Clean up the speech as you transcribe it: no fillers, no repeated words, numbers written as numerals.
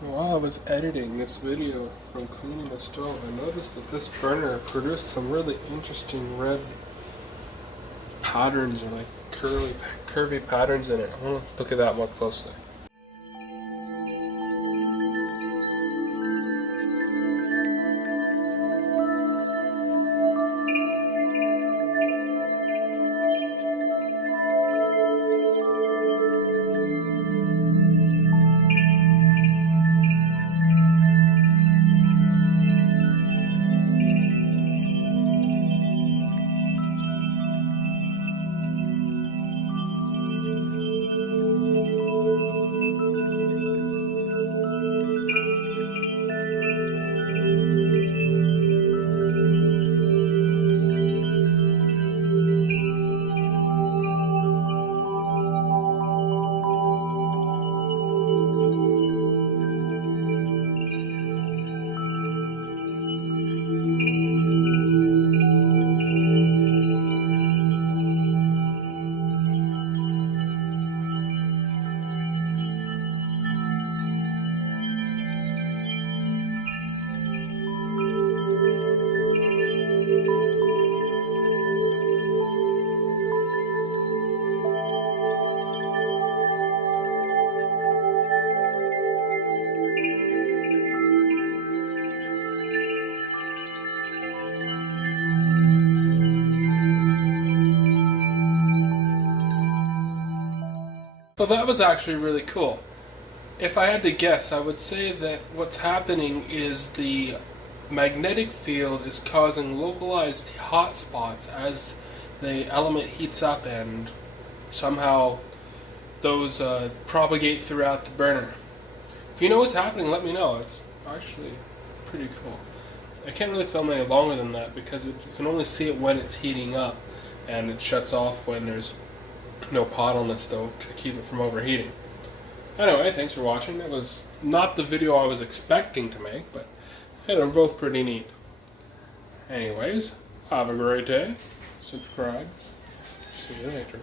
While I was editing this video from cleaning the stove, I noticed that this burner produced some really interesting red patterns, or like curvy patterns in it. I want to look at that more closely. So that was actually really cool. If I had to guess, I would say that what's happening is the magnetic field is causing localized hot spots as the element heats up, and somehow those propagate throughout the burner. If you know what's happening, let me know. It's actually pretty cool. I can't really film any longer than that because you can only see it when it's heating up, and it shuts off when there's no pot on the stove to keep it from overheating. Anyway, thanks for watching. That was not the video I was expecting to make, but yeah, they're both pretty neat. Anyways, have a great day. Subscribe. See you later.